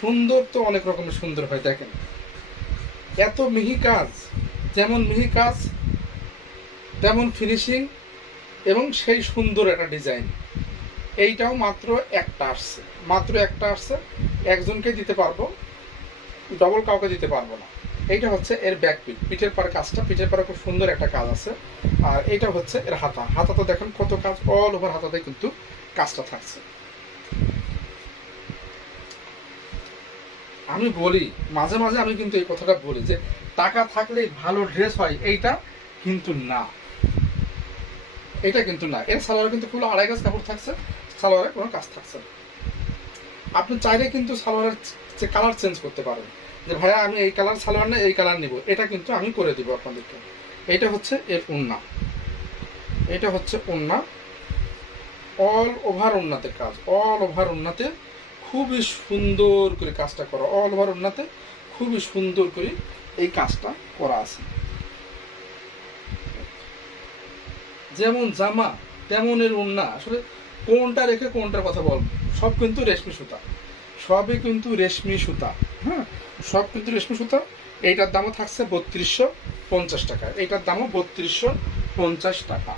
সুন্দর তো অনেক রকমের সুন্দর হয়। দেখেন এত মিহি কাজ, যেমন মিহি কাজ তেমন ফিনিশিং এবং সেই সুন্দর একটা ডিজাইন। এইটাও মাত্র একটা আসছে, মাত্র একটা আসছে, একজনকে দিতে পারবো, ডবল কাউকে দিতে পারবো না। এইটা হচ্ছে এর ব্যাক পিট, পিঠের পাড়ে কাজটা, পিঠের পাড়ে খুব সুন্দর একটা কাজ আছে। আর এইটা হচ্ছে এর হাতা, হাতা তো দেখেন কত কাজ, অল ওভার হাতাতে কিন্তু কাজটা থাকছে। আমি বলি মাঝে মাঝে, আমি কিন্তু এই কথাটা বলি যে টাকা থাকলেই ভালো ড্রেস হয়, এইটা কিন্তু না, এটা কিন্তু না। এর সালোয়ারে কিন্তু পুরো আড়াই গাছ কাপড় থাকছে, সালোয়ারে কোনো কাজ থাকছে না। আপনি চাইলে কিন্তু সালোয়ারের কালার চেঞ্জ করতে পারেন, যে ভাইয়া আমি এই কালার সালোয়ার না এই কালার নিব, এটা কিন্তু আমি করে দিব আপনাদেরকে। এইটা হচ্ছে এর ওড়না, এটা হচ্ছে ওড়না, অল ওভার ওড়নাতে কাজ, অল ওভার ওড়নাতে খুবই সুন্দর করে কাজটা করা, অল ওভার ওড়নাতে খুবই সুন্দর করে এই কাজটা করা আছে। যেমন জামা তেমন এর ওড়না, আসলে কোনটা রেখে কোনটার কথা বলবো, সব কিন্তু রেশমি সুতা, সবই কিন্তু রেশমি সুতা। হ্যাঁ, সব কিন্তু রেশমি সুতা। এইটার দামও থাকছে ৩২50 টাকা, এইটার দামও ৩২50 টাকা।